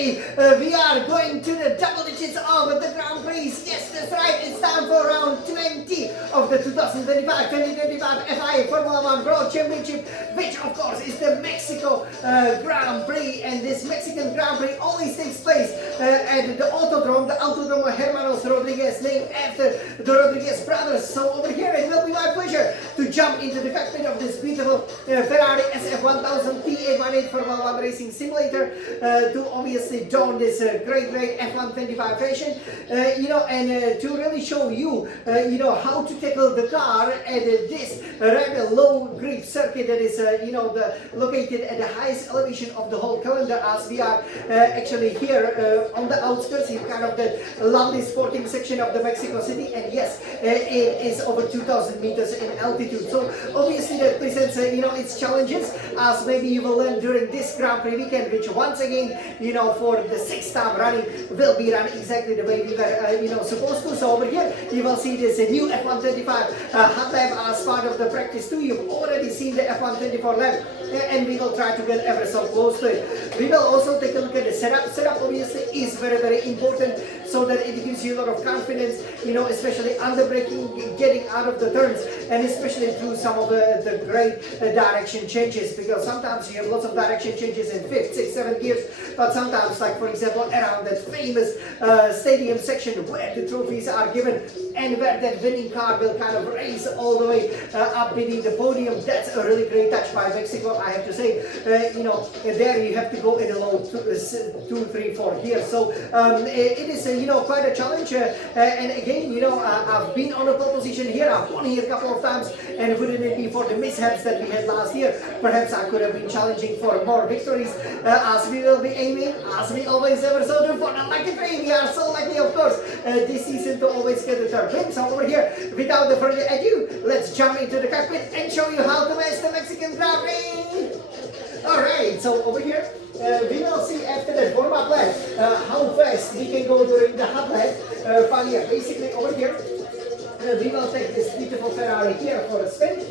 today we are going to the double digits of the Grand Prix. Yes, that's right, it's time for round 20 of the 2025 FIA Formula 1 World Championship, which of course is the Mexico Grand Prix. And this Mexican Grand Prix always takes place at the Autodrome, Hermanos Rodriguez, named after the Rodriguez brothers. So over here it will be my pleasure to jump into the cockpit of this beautiful Ferrari SF1000 P818 Formula 1 Racing Simulator to obviously don this great F125 fashion, and to really show you, how to tackle the car at this rather low grip circuit that is, located at the highest elevation of the whole calendar, as we are actually here on the outskirts, in kind of the lovely sporting section of the Mexico City. And yes, it is over 2,000 meters in altitude. So obviously that presents, its challenges, as maybe you will learn during this Grand Prix weekend, which once again, for the 6th time running, will be run exactly the way we were, supposed to. So over here, you will see this new F125 hot lap as part of the practice too. You've already seen the F124 lap, and we will try to get ever so close to it. We will also take a look at the setup. Setup obviously is very important, so that it gives you a lot of confidence, especially under braking, getting out of the turns, and especially through some of the great direction changes, because sometimes you have lots of direction changes in 5th, 6th, 7th gears, but sometimes, like for example around that famous stadium section where the trophies are given and where that winning car will kind of race all the way up beneath the podium, that's a really great touch by Mexico, I have to say. There you have to go in a low 2, 3, 4 gears, so it is quite a challenge, and again, I've been on a pole position here, I've won here a couple of times, and wouldn't it be for the mishaps that we had last year, perhaps I could have been challenging for more victories, as we will be aiming, as we always ever so do, for the lucky three. We are so lucky, of course, this season to always get the third win. So over here, without the further ado, let's jump into the cockpit and show you how to match the Mexican Grand Prix. Alright, so over here, we will see after that warm-up lap how fast we can go during the hot lap. Basically over here, we will take this beautiful Ferrari here for a spin,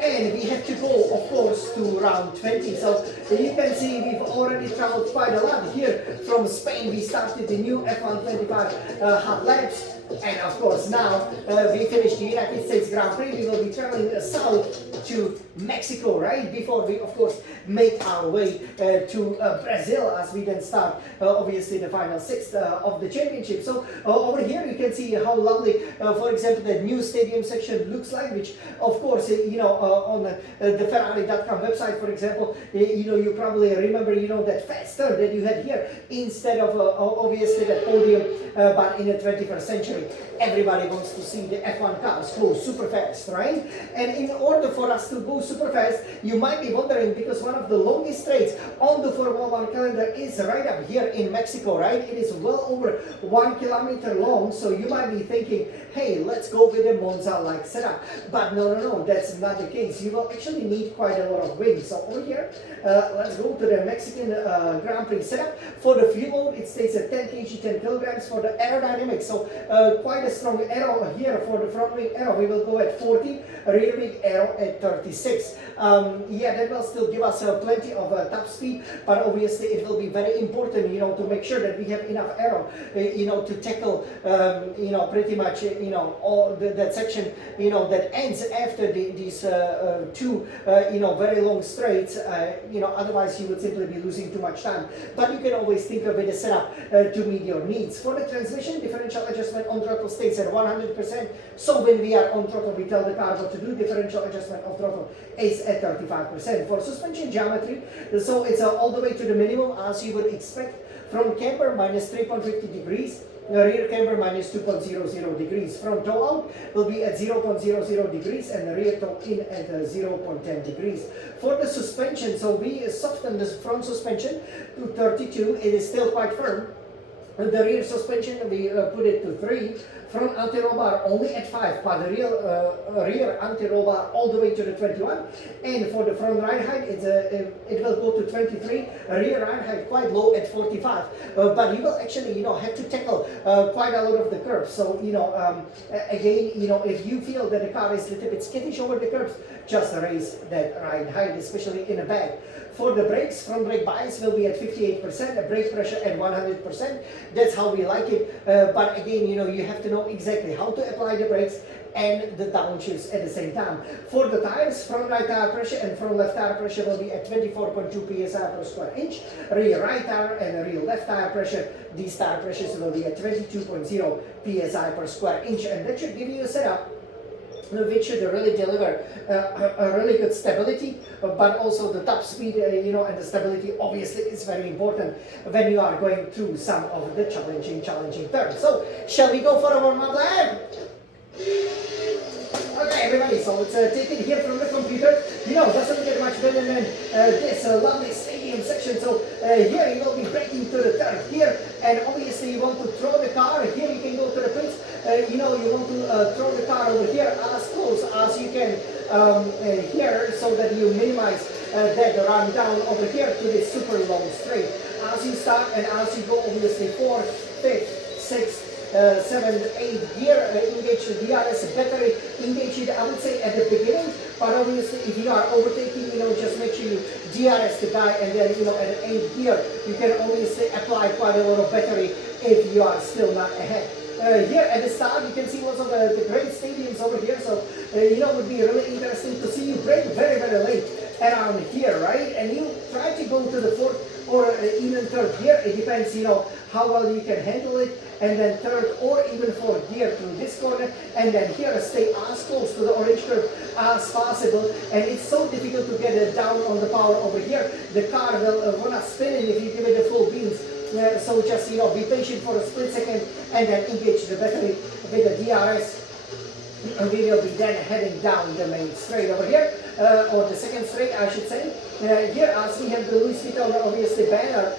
and we have to go, of course, to round 20. So you can see we've already traveled quite a lot here from Spain. We started the new F125 hot laps, and of course now we finished the United States Grand Prix. We will be traveling south to Mexico, right, before we of course make our way to Brazil, as we then start obviously the final 6th of the championship. So over here you can see how lovely, for example, the new stadium section looks like, which of course on the Ferrari.com website, for example, you probably remember that fast turn that you had here instead of obviously the podium, but in the 21st century everybody wants to see the F1 cars go super fast, right? And in order for us to go super fast, you might be wondering, because one of the longest straights on the Formula 1 calendar is right up here in Mexico, right? It is well over 1 kilometer long, so you might be thinking, hey, let's go with a Monza-like setup. But no, that's not the case. You will actually need quite a lot of wind. So over here, let's go to the Mexican Grand Prix setup. For the fuel load, it stays at 10 kg, 10 kilograms. For the aerodynamics, so quite a strong aero here. For the front wing aero, we will go at 40, rear wing aero at 36. That will still give us plenty of top speed, but obviously it will be very important, to make sure that we have enough aero, to tackle, pretty much, all that section, that ends after these two, very long straights. Otherwise you would simply be losing too much time. But you can always think of it as setup to meet your needs. For the transmission, differential adjustment on throttle stays at 100%. So when we are on throttle, we tell the car what to do. Differential adjustment of throttle is at 35%. For suspension geometry, so it's all the way to the minimum, as you would expect. Front camber minus 3.50 degrees. Rear camber minus 2.00 degrees. Front toe out will be at 0.00 degrees, and the rear toe in at 0.10 degrees. For the suspension, so we soften the front suspension to 32. It is still quite firm. The rear suspension, we put it to 3. front anti-roll bar only at 5, but the rear anti-roll bar all the way to the 21. And for the front ride height, it will go to 23. Rear ride height quite low at 45. But you will actually, have to tackle quite a lot of the curbs. So, again, if you feel that the car is a little bit skittish over the curbs, just raise that ride height, especially in the back. For the brakes, front brake bias will be at 58%, brake pressure at 100%. That's how we like it. But again, you have to know exactly how to apply the brakes and the downshifts at the same time. For the tires, front right tire pressure and front left tire pressure will be at 24.2 psi per square inch. Rear right tire and rear left tire pressure, these tire pressures will be at 22.0 psi per square inch. And that should give you a setup which should really deliver a really good stability, but also the top speed, and the stability obviously is very important when you are going through some of the challenging turns. So, shall we go for a warm-up lap? Okay, everybody, so let's take it here from the computer. Doesn't get much better than this lovely stadium section. So here you will be braking to the turn here, and obviously you want to throw the car. Here you can go to the pits. You want to throw the car over here as close as you can here, so that you minimize that run down over here to this super long straight. As you start and as you go, obviously 4, 5, 6, 7, 8 gear, engage the DRS battery, engage it, I would say, at the beginning, but obviously if you are overtaking, just make sure you DRS the guy, and then, at 8 gear, you can obviously apply quite a lot of battery if you are still not ahead. Here at the start, you can see lots of the great stadiums over here, so, it would be really interesting to see you brake very, very late around here, right? And you try to go to the fourth or even third gear. It depends, how well you can handle it, and then third or even fourth gear through this corner, and then here stay as close to the orange curve as possible. And it's so difficult to get it down on the power over here. The car will wanna spin it if you give it the full beams. So just be patient for a split second and then engage the battery with the DRS. And we will be then heading down the main straight over here, or the second straight I should say. Here as we have the Louis Vuitton obviously banner,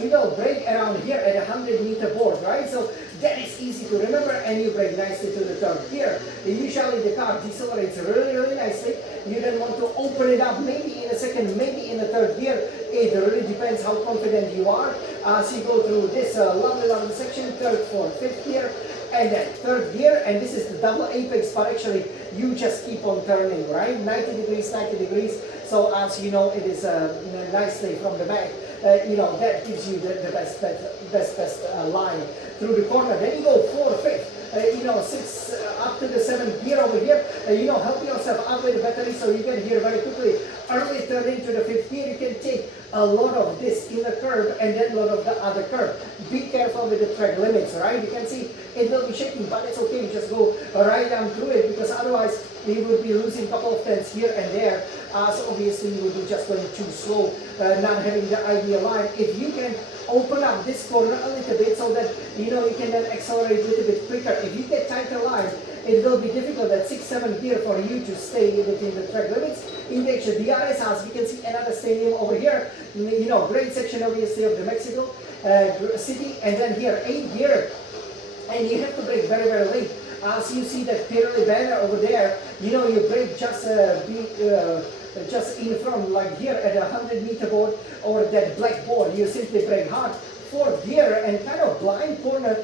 we will brake around here at a 100-meter board, right? So that is easy to remember, and you brake nicely to the third gear. Usually the car decelerates really, really nicely. You then want to open it up maybe in a second, maybe in the third gear. It really depends how confident you are. As you go through this lovely section, third, fourth, fifth gear, and then third gear, and this is the double apex, but actually you just keep on turning, right? 90 degrees, 90 degrees. So as you know, it is nicely from the back. That gives you the best line through the corner. Then you go 4, 5, 6 up to the 7th gear over here. Help yourself out with the battery so you can here very quickly. Early turn into the 5th gear, you can take a lot of this in the curve and then a lot of the other curve. Be careful with the track limits, right? You can see it will be shaking, but it's okay. Just go right down through it, because otherwise you would be losing a couple of tenths here and there. So obviously you would be just going too slow, not having the ideal line. If you can open up this corner a little bit so that you can then accelerate a little bit quicker. If you get tighter line, it will be difficult at 6, 7 gear for you to stay within the track limits. Engage the DRS, as we can see another stadium over here. Great section obviously of the Mexico city, and then here 8 gear, and you have to brake very, very late. As you see that Pirelli banner over there, you brake just in front, like here at a 100-meter board or that black board. You simply brake hard. 4th gear and kind of blind corner,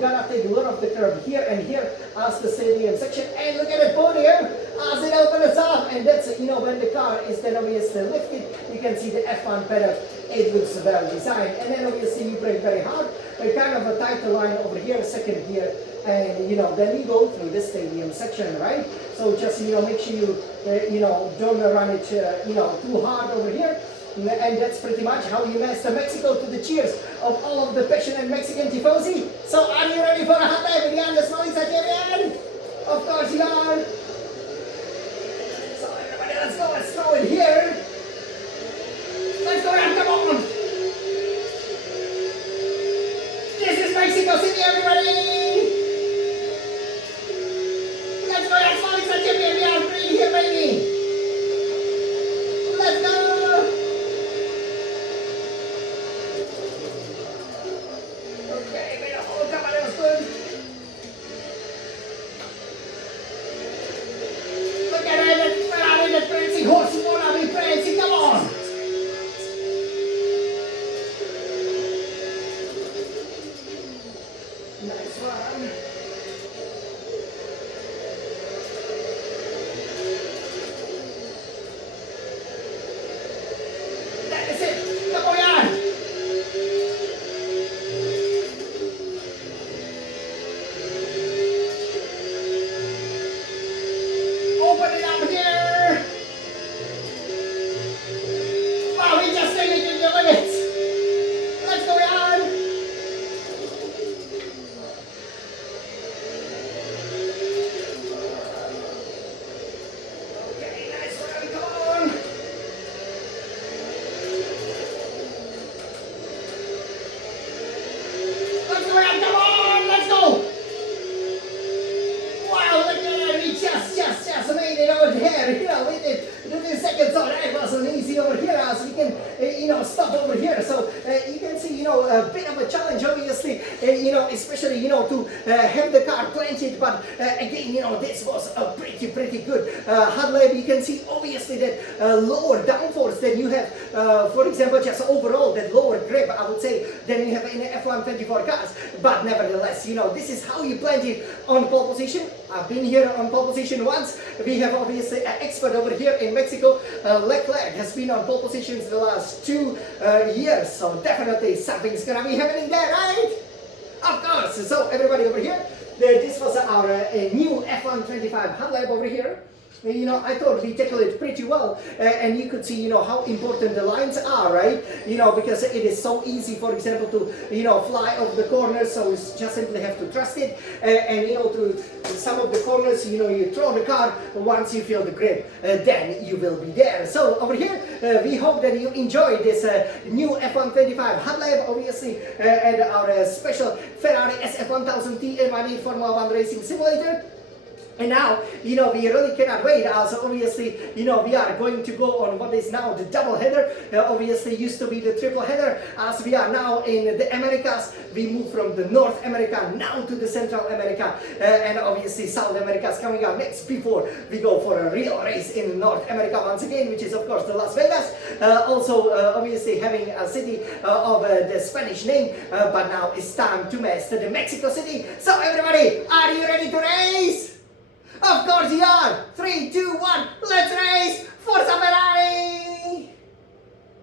gotta take a lot of the curve here and here as the stadium section. And look at the podium as it opens up, and that's when the car is then obviously lifted, you can see the F1 pedal. It looks well designed, and then obviously you brake very hard, kind of a tighter line over here, 2nd gear, and then you go through the stadium section, right? So just make sure you don't run it too hard over here. And that's pretty much how you master Mexico, to the cheers of all of the passionate Mexican tifosi. So are you ready for a hot lap with Jan the Smiling Siberian? Of course you are. So everybody, let's go, let's throw it here. Let's go, Jan, come on. This is Mexico City, everybody. Let's go, Jan Smiling Siberian. We are free here, baby. Let's go. see over here as we can, stop over here. So you can see, a bit of a challenge, obviously, especially, to have the car planted. But again, this was a pretty good hard lap. You can see, obviously, that lower downforce than you have, for example, just overall, that lower grip, I would say, than you have in the F124 cars. But nevertheless, this is how you plant it on pole position. I've been here on pole position once. We have obviously an expert over here in Mexico. Leclerc has been on pole positions the last 2 years, so definitely something's gonna be happening there, right? Of course. So everybody over here, this was our new F125 hard lap over here. I thought we tackled it pretty well, and you could see, how important the lines are, right? Because it is so easy, for example, to, fly off the corners, so you just simply have to trust it, and, through some of the corners, you throw the car, once you feel the grip, then you will be there. So over here, we hope that you enjoy this new F125 hard lap, obviously, and our special Ferrari SF1000T M1 Formula 1 Racing Simulator. And now, we really cannot wait, as obviously, we are going to go on what is now the double header. Obviously used to be the triple header, as we are now in the Americas. We move from the North America now to the Central America, and obviously South America is coming up next before we go for a real race in North America once again, which is of course the Las Vegas. Also, obviously having a city of the Spanish name, but now it's time to master the Mexico City. So everybody, are you ready to race? Of course you are! 3, 2, 1, let's race! Forza Ferrari!